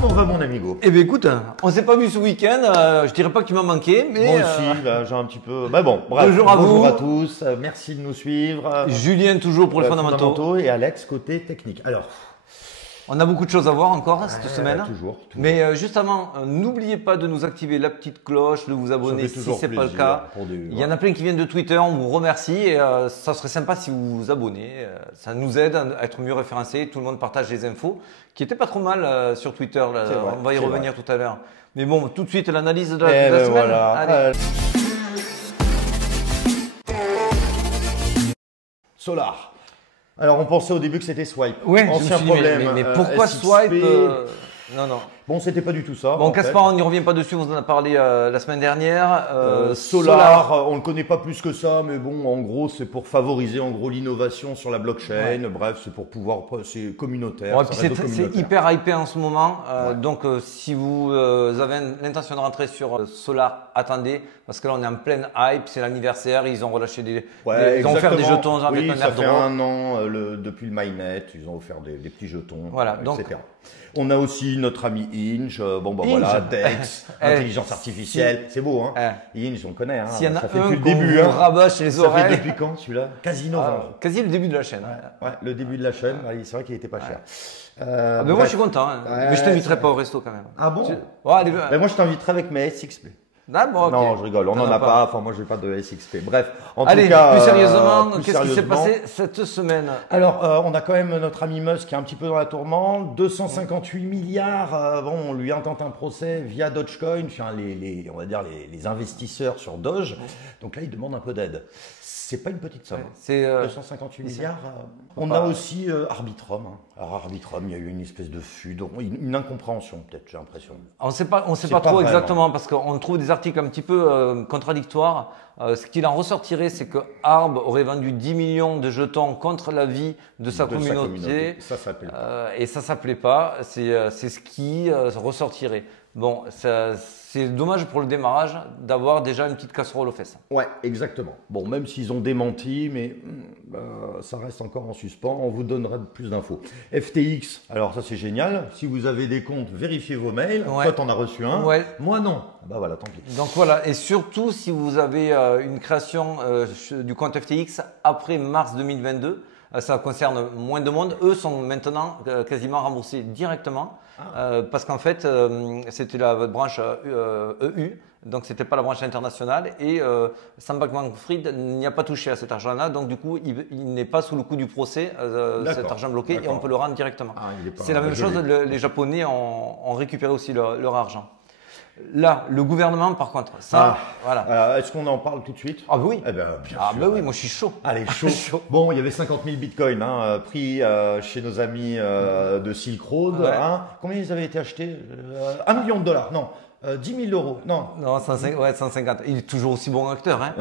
Comment va mon amigo? Eh bien écoute, on s'est pas vu ce week-end, je dirais pas que tu m'as manqué, mais... Moi aussi, là, j'ai un petit peu... Bah bon, bref, bonjour à bonjour vous. à tous, merci de nous suivre. Julien toujours pour les fondamentaux. Et Alex côté technique. Alors, on a beaucoup de choses à voir encore cette semaine. Toujours. Mais juste avant, n'oubliez pas de nous activer la petite cloche, de vous abonner si c'est pas le cas. Il y en a plein qui viennent de Twitter, on vous remercie et ça serait sympa si vous vous abonnez. Ça nous aide à être mieux référencés, tout le monde partage les infos, qui étaient pas trop mal sur Twitter. Là, vrai, on va y revenir tout à l'heure. Mais bon, tout de suite l'analyse de la semaine. Voilà. Allez. Solar. Alors, on pensait au début que c'était Swipe. Ouais, ancien je me suis dit, problème. mais pourquoi SXP? Swipe Non. Bon, c'était pas du tout ça. Bon, Caspar, on n'y revient pas dessus, on en a parlé la semaine dernière. Solar, on ne le connaît pas plus que ça, mais bon, en gros, c'est pour favoriser en gros l'innovation sur la blockchain. Ouais. Bref, c'est pour pouvoir, c'est communautaire. Ouais, c'est hyper hypé en ce moment. Donc, si vous avez l'intention de rentrer sur Solar, attendez, parce que là, on est en pleine hype. C'est l'anniversaire, ils ont relâché ils ont offert des jetons avec un ça fait airdrop. un an depuis le Mainnet, ils ont offert des petits jetons, voilà, etc. Donc, on a aussi notre ami Inge, voilà, Dex, intelligence artificielle, c'est beau, hein. Inge, on connaît, hein. S'il y en a ça fait un depuis le début, hein. Rabâche les oreilles. Ça fait depuis quand celui-là? Quasi novembre. Quasi le début de la chaîne. Ouais, le début de la chaîne, c'est vrai qu'il était pas cher. Mais moi je suis content, hein. Mais je t'inviterai pas au resto quand même. Ah bon? Mais moi je t'inviterai avec mes SXP. Ah bon, okay. Non, je rigole, on n'en a pas. Enfin, moi, je n'ai pas de SXP. Bref, en tout cas, plus sérieusement, qu'est-ce qui s'est passé cette semaine? Alors, on a quand même notre ami Musk qui est un petit peu dans la tourmente. 258 milliards. On lui intente un procès via Dogecoin. Enfin, on va dire les investisseurs sur Doge. Donc là, il demande un peu d'aide. C'est pas une petite somme. C'est 258 milliards. On a aussi Arbitrum. Alors Arbitrum, il y a eu une espèce de fuite, une incompréhension peut-être, j'ai l'impression. On ne sait pas trop exactement parce qu'on trouve des articles un petit peu contradictoires. Ce qu'il en ressortirait, c'est que Arb aurait vendu 10 millions de jetons contre l'avis de sa communauté. Ça s'appelait pas. Et ça s'appelait pas. C'est ce qui ressortirait. Bon, c'est dommage pour le démarrage d'avoir déjà une petite casserole aux fesses. Ouais, exactement. Bon, même s'ils ont démenti, mais ça reste encore en suspens. On vous donnera plus d'infos. FTX, alors ça c'est génial. Si vous avez des comptes, vérifiez vos mails. Ouais. Toi, t'en as reçu un. Ouais. Moi, non. Bah voilà, tant pis. Donc voilà, et surtout si vous avez une création du compte FTX après mars 2022, ça concerne moins de monde. Eux sont maintenant quasiment remboursés directement parce qu'en fait, c'était votre branche EU, donc c'était pas la branche internationale et Sam Bankman-Fried n'y a pas touché à cet argent-là, donc du coup, il n'est pas sous le coup du procès, cet argent bloqué, et on peut le rendre directement. C'est la même chose, les Japonais ont récupéré aussi leur argent. Là, le gouvernement, par contre, ça, voilà. Est-ce qu'on en parle tout de suite? Ah oui. Eh ben, bien sûr. Ben oui, moi je suis chaud. Allez, chaud. Bon, il y avait 50 000 bitcoins pris chez nos amis de Silk Road. Ouais. Combien ils avaient été achetés? 1 million de dollars, non. 10 000 euros, non. Non, 150. Il est toujours aussi bon acteur, hein.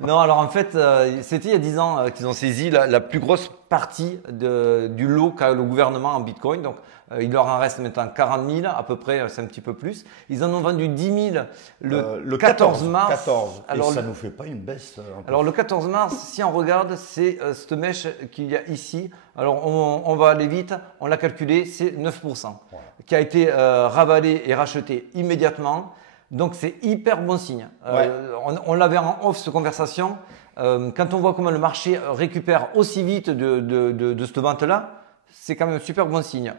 Non, alors en fait, c'était il y a 10 ans qu'ils ont saisi la plus grosse partie du lot qu'a le gouvernement en bitcoin. Donc, il leur en reste maintenant 40 000 à peu près, c'est un petit peu plus. Ils en ont vendu 10 000 le 14 mars. 14. Alors, et ça nous fait pas une baisse alors le 14 mars, si on regarde, c'est cette mèche qu'il y a ici. Alors on va aller vite, on l'a calculé, c'est 9%, qui a été ravalé et racheté immédiatement. Donc c'est hyper bon signe. On l'avait en off cette conversation. Quand on voit comment le marché récupère aussi vite de cette vente-là, c'est quand même un super bon signe.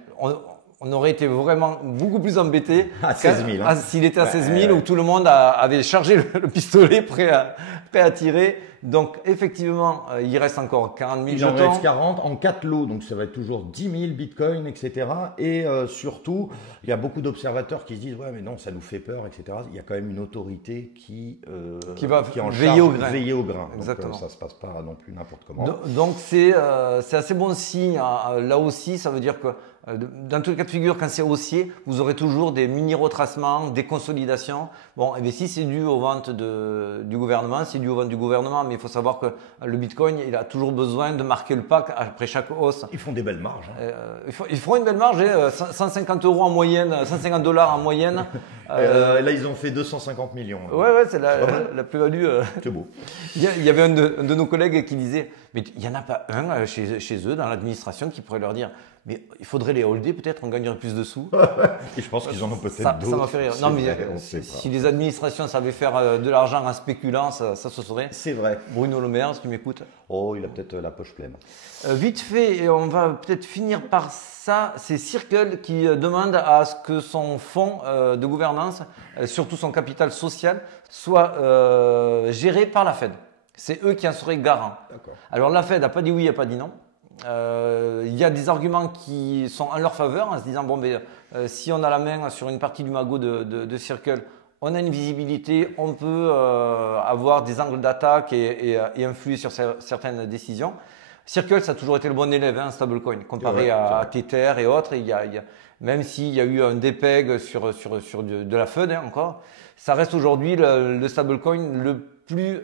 On aurait été vraiment beaucoup plus embêté à 16 000. S'il était à 16 000 où tout le monde avait chargé le pistolet prêt à tirer. Donc effectivement, il reste encore 40 000 jetons. Il en reste 40 en 4 lots, donc ça va être toujours 10 000 bitcoins, etc. Et surtout, il y a beaucoup d'observateurs qui se disent ouais mais non, ça nous fait peur, etc. Il y a quand même une autorité qui va en veiller au grain. Exactement. Donc ça se passe pas non plus n'importe comment. Donc c'est assez bon signe. Là aussi, ça veut dire que dans tous les cas de figure, quand c'est haussier, vous aurez toujours des mini-retracements, des consolidations. Bon, et bien si c'est dû aux ventes du gouvernement, c'est dû aux ventes du gouvernement, mais il faut savoir que le Bitcoin, il a toujours besoin de marquer le pas après chaque hausse. Ils font des belles marges. Ils feront une belle marge, 150 € en moyenne, 150 $ en moyenne. Là, ils ont fait 250 millions. Ouais, c'est la plus-value. C'est beau. Il y avait un de nos collègues qui disait, Mais il n'y en a pas un chez eux, dans l'administration, qui pourrait leur dire mais il faudrait les holder, peut-être on gagnerait plus de sous. Et je pense qu'ils en ont peut-être d'autres. Ça m'a fait rire. Non, mais si les administrations savaient faire de l'argent en spéculant, ça se saurait. C'est vrai. Bruno Le Maire, si tu m'écoutes. Oh, il a peut-être la poche pleine. Vite fait, et on va peut-être finir par ça, c'est Circle qui demande à ce que son fonds de gouvernance, surtout son capital social, soit géré par la Fed. C'est eux qui en seraient garants. Alors la Fed n'a pas dit oui, n'a pas dit non. Il y a des arguments qui sont en leur faveur en se disant bon ben si on a la main sur une partie du magot de Circle, on a une visibilité, on peut avoir des angles d'attaque et influer sur certaines décisions. Circle, ça a toujours été le bon élève, hein, stablecoin, comparé à Tether et autres. Même s'il y a eu un dépeg sur de la FUD encore, ça reste aujourd'hui le stablecoin le plus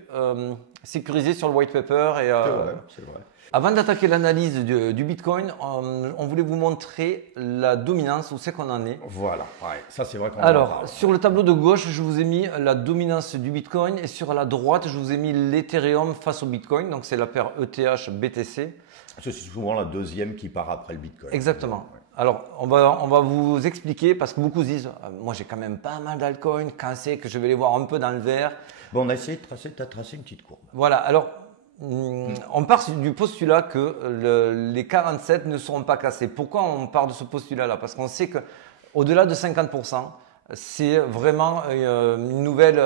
sécurisé sur le white paper. C'est vrai. Avant d'attaquer l'analyse du Bitcoin, on voulait vous montrer la dominance, où c'est qu'on en est. Voilà, ça c'est vrai qu'on en Alors, parle. sur le tableau de gauche, je vous ai mis la dominance du Bitcoin et sur la droite, je vous ai mis l'Ethereum face au Bitcoin. Donc, c'est la paire ETH-BTC. C'est souvent la deuxième qui part après le Bitcoin. Exactement. Alors, on va vous expliquer parce que beaucoup se disent moi, j'ai quand même pas mal d'altcoins, quand c'est que je vais les voir un peu dans le vert. Bon, on a essayé de tracer une petite courbe. Voilà, alors... On part du postulat que les 47 ne seront pas cassés. Pourquoi on part de ce postulat-là? Parce qu'on sait qu'au-delà de 50%, c'est vraiment une nouvelle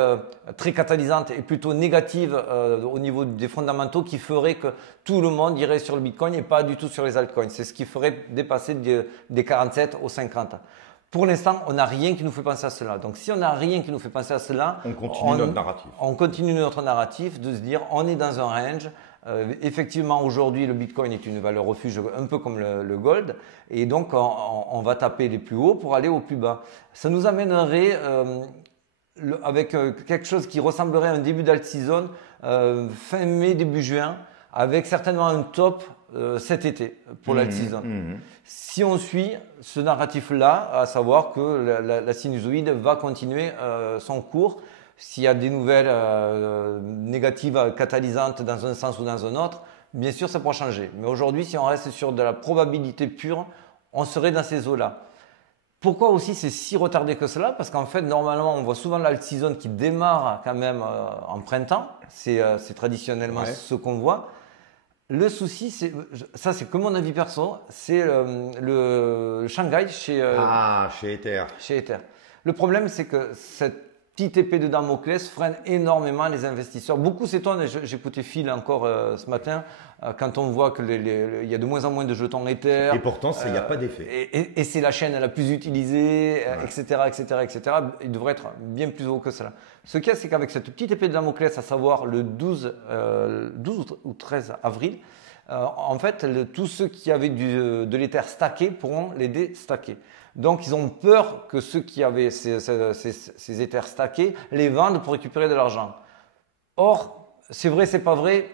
très catalysante et plutôt négative au niveau des fondamentaux qui ferait que tout le monde irait sur le Bitcoin et pas du tout sur les altcoins. C'est ce qui ferait dépasser des 47 aux 50. Pour l'instant, on n'a rien qui nous fait penser à cela. Donc, si on n'a rien qui nous fait penser à cela, on continue notre narratif. On continue notre narratif de se dire on est dans un range. Effectivement, aujourd'hui, le Bitcoin est une valeur refuge un peu comme le gold. Et donc, on va taper les plus hauts pour aller au plus bas. Ça nous amènerait avec quelque chose qui ressemblerait à un début d'alt-season fin mai, début juin, avec certainement un top cet été pour l'alt-season. Si on suit ce narratif-là, à savoir que la sinusoïde va continuer son cours, s'il y a des nouvelles négatives catalysantes dans un sens ou dans un autre, bien sûr, ça pourra changer. Mais aujourd'hui, si on reste sur de la probabilité pure, on serait dans ces eaux-là. Pourquoi aussi c'est si retardé que cela? Parce qu'en fait, normalement, on voit souvent l'alt-season qui démarre quand même en printemps. C'est traditionnellement ce qu'on voit. Le souci, c'est que mon avis perso, c'est le Shanghai chez Ether. Chez Ether. Le problème, c'est que cette petite épée de Damoclès freine énormément les investisseurs. Beaucoup s'étonnent, j'écoutais Phil encore ce matin, quand on voit qu'il y a de moins en moins de jetons Ether. Et pourtant, il n'y a pas d'effet. Et c'est la chaîne la plus utilisée, etc., etc., etc. Il devrait être bien plus haut que cela. Ce qu'il y a, c'est qu'avec cette petite épée de Damoclès, à savoir le 12 ou 13 avril, en fait, tous ceux qui avaient de l'Ether stacké pourront les déstacker. Donc, ils ont peur que ceux qui avaient ces Ethers stackés les vendent pour récupérer de l'argent. Or, c'est vrai, c'est pas vrai.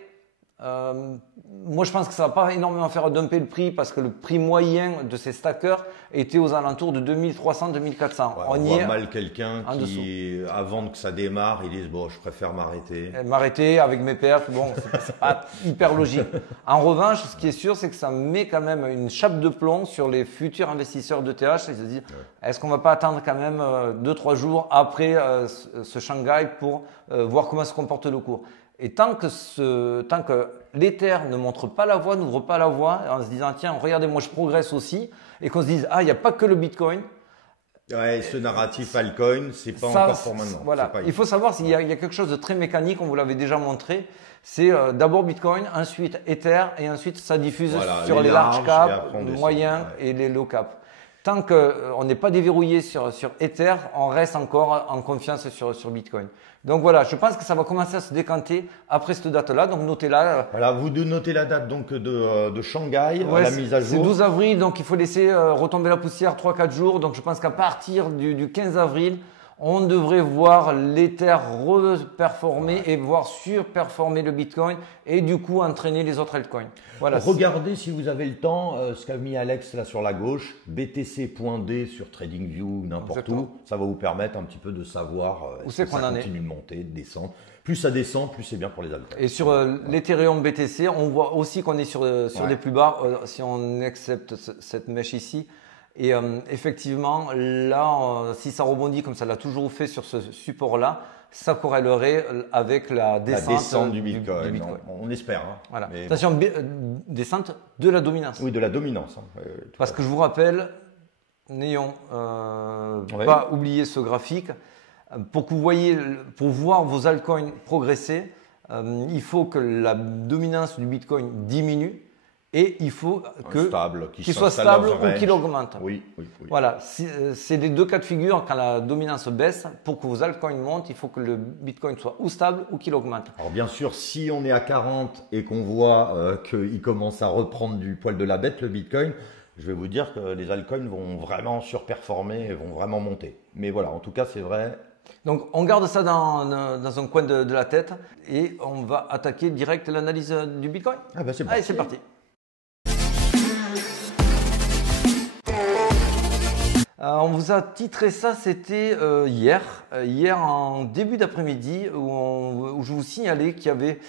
Moi, je pense que ça va pas énormément faire dumper le prix parce que le prix moyen de ces stackers était aux alentours de 2300-2400. On voit mal quelqu'un qui, avant que ça démarre, il dit bon, je préfère m'arrêter. M'arrêter avec mes pertes, bon, c'est pas hyper logique. En revanche, ce qui est sûr, c'est que ça met quand même une chape de plomb sur les futurs investisseurs d'ETH. Ils se disent, est-ce qu'on va pas attendre quand même 2-3 jours après ce Shanghai pour voir comment se comporte le cours? Et tant que l'Ether ne montre pas la voie, n'ouvre pas la voie, en se disant tiens, regardez, moi je progresse aussi, et qu'on se dise il n'y a pas que le Bitcoin. Ouais, ce narratif altcoin, c'est pas encore pour maintenant. Voilà. Il faut savoir qu'il y a quelque chose de très mécanique, on vous l'avait déjà montré. C'est d'abord Bitcoin, ensuite Ether, et ensuite ça diffuse sur les large cap, les moyens et les low cap. Tant qu'on n'est pas déverrouillé sur Ether, on reste encore en confiance sur Bitcoin. Donc voilà, je pense que ça va commencer à se décanter après cette date-là. Donc notez-la. Voilà, vous notez la date donc de Shanghai, la mise à jour. C'est 12 avril, donc il faut laisser retomber la poussière 3-4 jours. Donc je pense qu'à partir du 15 avril, on devrait voir l'Ether reperformer et voir surperformer le Bitcoin et du coup entraîner les autres altcoins. Voilà. Regardez si vous avez le temps ce qu'a mis Alex là sur la gauche, BTC.D sur TradingView, n'importe où. Ça va vous permettre un petit peu de savoir où si c'est qu'on ça en est. continue de monter, de descendre. Plus ça descend, plus c'est bien pour les altcoins. Et sur l'Ethereum BTC, on voit aussi qu'on est sur des plus bas si on accepte cette mèche ici. Et effectivement, là, si ça rebondit comme ça l'a toujours fait sur ce support-là, ça corrélerait avec la descente du Bitcoin. On espère. Hein. Voilà. Mais attention, descente de la dominance. Oui, de la dominance. Hein. Parce que je vous rappelle, n'ayons pas oublié ce graphique. Pour que vous voyez, pour voir vos altcoins progresser, il faut que la dominance du Bitcoin diminue. Et il faut qu'il soit stable ou qu'il augmente. Oui. Voilà, c'est les deux cas de figure. Quand la dominance baisse, pour que vos altcoins montent, il faut que le Bitcoin soit ou stable ou qu'il augmente. Alors bien sûr, si on est à 40 et qu'on voit qu'il commence à reprendre du poil de la bête, le Bitcoin, je vais vous dire que les altcoins vont vraiment surperformer et vont vraiment monter. Mais voilà, en tout cas, c'est vrai. Donc on garde ça dans un coin de la tête et on va attaquer direct l'analyse du Bitcoin. Ah ben c'est parti. Allez, c'est parti. On vous a titré ça, c'était hier en début d'après-midi où je vous signalais qu'il y avait,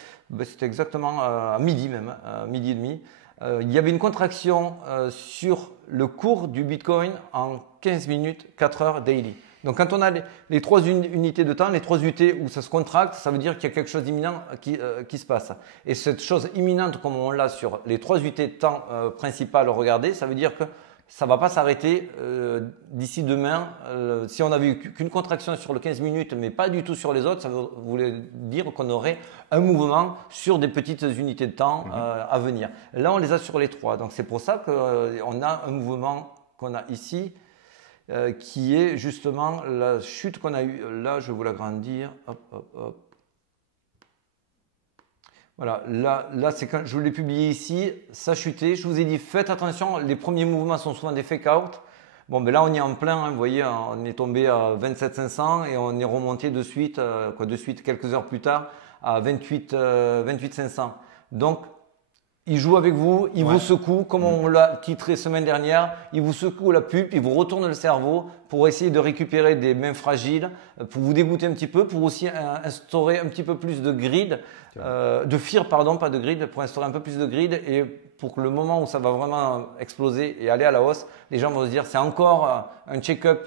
c'était exactement à midi même, à midi et demi, il y avait une contraction sur le cours du Bitcoin en 15 minutes, 4 heures daily. Donc quand on a les 3 unités de temps, les 3 UT où ça se contracte, ça veut dire qu'il y a quelque chose d'imminent qui se passe. Et cette chose imminente, comme on l'a sur les 3 UT de temps principales, regardez, ça veut dire que ça ne va pas s'arrêter d'ici demain. Si on n'avait eu qu'une contraction sur le 15 minutes, mais pas du tout sur les autres, ça voulait dire qu'on aurait un mouvement sur des petites unités de temps à venir. Là, on les a sur les 3. Donc, c'est pour ça qu'on a un mouvement qu'on a ici, qui est justement la chute qu'on a eue. Là, je vais vous l'agrandir. Hop. Voilà, là c'est quand je l'ai publié ici, ça chutait. Je vous ai dit, faites attention, les premiers mouvements sont souvent des fake-out. Bon, ben là, on y est en plein, hein, vous voyez, on est tombé à 27 500 et on est remonté de suite, quelques heures plus tard, à 28 500. Donc, il joue avec vous, il vous secoue, comme on l'a titré semaine dernière, il vous secoue la pupe, il vous retourne le cerveau pour essayer de récupérer des mains fragiles, pour vous dégoûter un petit peu, pour aussi instaurer un petit peu plus de grid, de fear, pardon, pas de grid, pour instaurer un peu plus de grid et pour que le moment où ça va vraiment exploser et aller à la hausse, les gens vont se dire c'est encore un check-up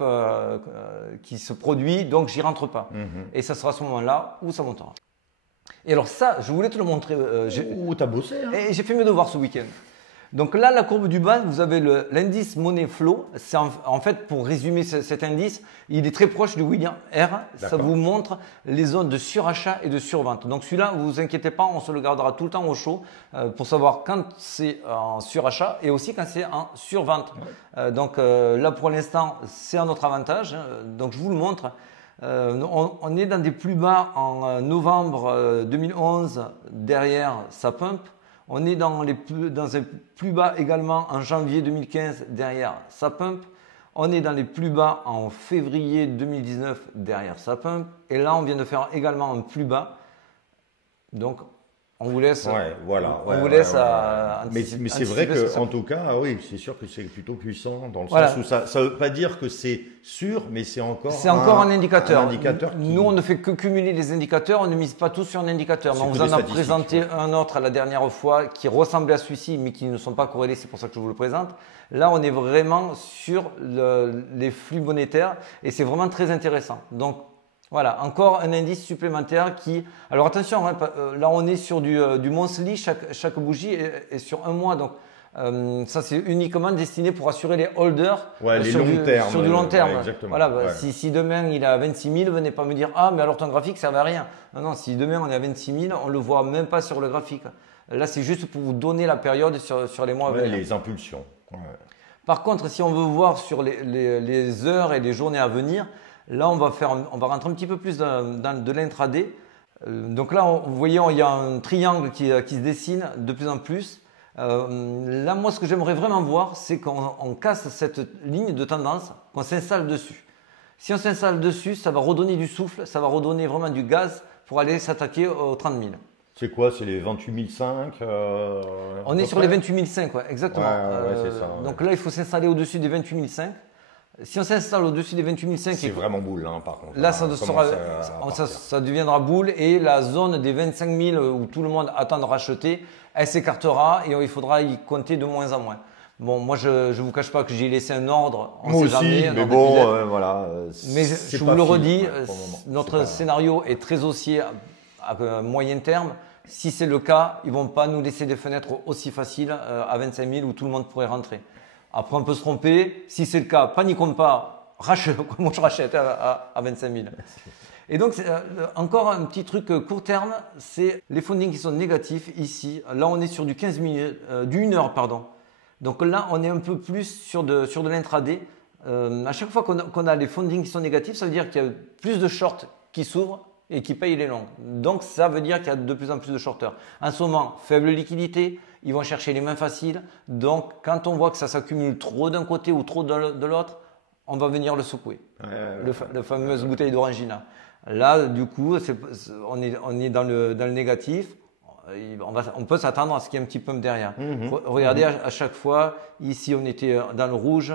qui se produit, donc j'y rentre pas. Et ça sera à ce moment-là où ça montera. Et alors ça, je voulais te le montrer. T'as bossé. Hein. Et j'ai fait mes devoirs ce week-end. Donc là, la courbe du bas, vous avez l'indice Money Flow. C'est en fait, pour résumer cet indice, il est très proche du William R. Ça vous montre les zones de surachat et de survente. Donc celui-là, vous vous inquiétez pas, on se le gardera tout le temps au chaud pour savoir quand c'est en surachat et aussi quand c'est en survente. Donc là, pour l'instant, c'est à notre avantage. Donc je vous le montre. On est dans des plus bas en novembre 2011, derrière ça pump. On est dans un plus bas également en janvier 2015, derrière ça pump. On est dans les plus bas en février 2019, derrière ça pump. Et là, on vient de faire également un plus bas. Donc, on vous laisse. Mais c'est vrai que, en tout cas, oui, c'est sûr que c'est plutôt puissant dans le sens où ça ne veut pas dire que c'est sûr, mais c'est encore. C'est encore un indicateur. Nous, on ne fait que cumuler les indicateurs, on ne mise pas tous sur un indicateur. Mais on vous en a présenté un autre la dernière fois qui ressemblait à celui-ci, mais qui ne sont pas corrélés. C'est pour ça que je vous le présente. Là, on est vraiment sur les flux monétaires et c'est vraiment très intéressant. Donc, voilà, encore un indice supplémentaire qui… Alors attention, hein, là on est sur du monthly, chaque bougie est sur un mois. Donc ça c'est uniquement destiné pour assurer les holders sur du long terme. Voilà, si demain il est à 26 000, venez pas me dire « Ah mais alors ton graphique ça ne servait à rien ». Non, si demain on est à 26 000, on ne le voit même pas sur le graphique. Là c'est juste pour vous donner la période sur les mois à venir. Les impulsions. Par contre, si on veut voir sur les heures et les journées à venir… Là, on va rentrer un petit peu plus dans de l'intraday. Donc là, vous voyez, il y a un triangle qui se dessine de plus en plus. Là, moi, ce que j'aimerais vraiment voir, c'est qu'on casse cette ligne de tendance, qu'on s'installe dessus. Si on s'installe dessus, ça va redonner du souffle, ça va redonner vraiment du gaz pour aller s'attaquer aux 30 000. C'est quoi? C'est les 28 500 On est sur les 28 500, ouais, exactement. Ouais, c'est ça, ouais. Donc là, il faut s'installer au-dessus des 28 500. Si on s'installe au-dessus des 28 500, c'est vraiment boule, hein, par contre. là, ça deviendra boule et la zone des 25 000 où tout le monde attend de racheter, elle s'écartera et il faudra y compter de moins en moins. Bon, moi, je ne vous cache pas que j'ai laissé un ordre. Moi aussi, mais bon, voilà. Mais je vous le redis, notre scénario est très haussier à moyen terme. Si c'est le cas, ils ne vont pas nous laisser des fenêtres aussi faciles à 25 000 où tout le monde pourrait rentrer. Après, on peut se tromper. Si c'est le cas, paniquons pas. Moi, je rachète à 25 000. Et donc, encore un petit truc court terme, c'est les fundings qui sont négatifs ici. Là, on est sur du 15 minutes, du 1 heure, pardon. Donc là, on est un peu plus sur de l'intraday. À chaque fois qu'on a les fundings qui sont négatifs, ça veut dire qu'il y a plus de shorts qui s'ouvrent et qui payent les longs. Donc, ça veut dire qu'il y a de plus en plus de shorteurs. En ce moment, faible liquidité. Ils vont chercher les mains faciles. Donc, quand on voit que ça s'accumule trop d'un côté ou trop de l'autre, on va venir le secouer. La fameuse bouteille d'orangina. Là, du coup, on est dans le négatif. On peut s'attendre à ce qu'il y ait un petit pump derrière. Regardez à chaque fois. Ici, on était dans le rouge.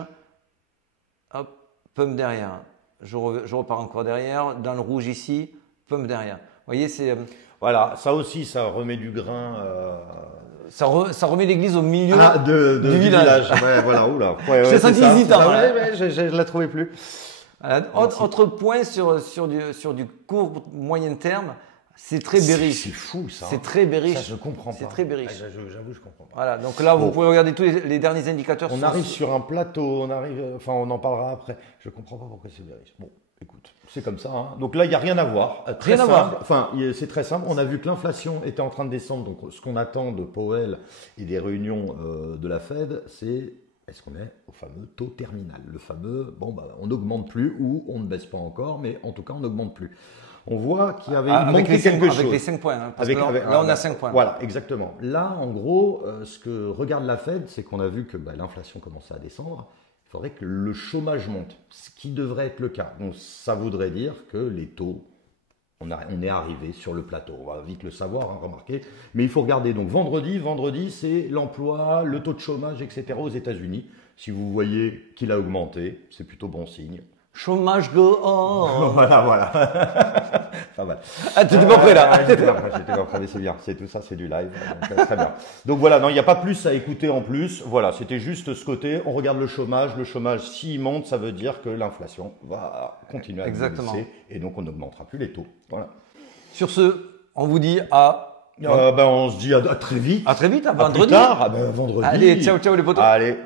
Hop, pump derrière. Je repars encore derrière. Dans le rouge ici, pump derrière. Vous voyez, c'est... Voilà, ça aussi, ça remet du grain... Ça remet l'église au milieu du village. Ouais, voilà, oula. Ouais, j'ai senti hésitant. Je la trouvais plus. Autre point sur du court moyen terme, c'est très bearish. C'est fou ça. C'est très bearish. Ça, je comprends pas. C'est très bearish. J'avoue, je comprends pas. Voilà, donc là, vous pouvez regarder tous les derniers indicateurs. On arrive sur un plateau, on en parlera après. Je comprends pas pourquoi c'est bearish. Bon, écoute, c'est comme ça. Hein. Donc là, il n'y a rien à voir. Rien à voir. Enfin, c'est très simple. On a vu que l'inflation était en train de descendre. Donc, ce qu'on attend de Powell et des réunions de la Fed, c'est est-ce qu'on est au fameux taux terminal? Le fameux, on n'augmente plus ou on ne baisse pas encore, mais en tout cas, on n'augmente plus. On voit qu'il y avait manqué quelque chose. Avec les 5 points. Hein, parce que là, on a 5 points. Voilà, exactement. Là, en gros, ce que regarde la Fed, c'est qu'on a vu que l'inflation commençait à descendre. Il faudrait que le chômage monte, ce qui devrait être le cas. Donc, ça voudrait dire que les taux, on est arrivé sur le plateau. On va vite le savoir, hein, remarquez. Mais il faut regarder. Donc, vendredi, c'est l'emploi, le taux de chômage, etc. aux États-Unis. Si vous voyez qu'il a augmenté, c'est plutôt bon signe. Chômage dehors. Voilà. Pas mal. Ah, tu n'étais pas prêt là. J'étais pas prêt, mais c'est bien. C'est tout ça, c'est du live. Donc, très bien. Donc voilà, non, il n'y a pas plus à écouter en plus. Voilà, c'était juste ce côté. On regarde le chômage. Le chômage, s'il monte, ça veut dire que l'inflation va continuer à baisser et donc on n'augmentera plus les taux. Voilà. Sur ce, on vous dit à... on se dit à très vite. À très vite, à vendredi. Plus tard, vendredi. Allez, ciao les potos. Allez.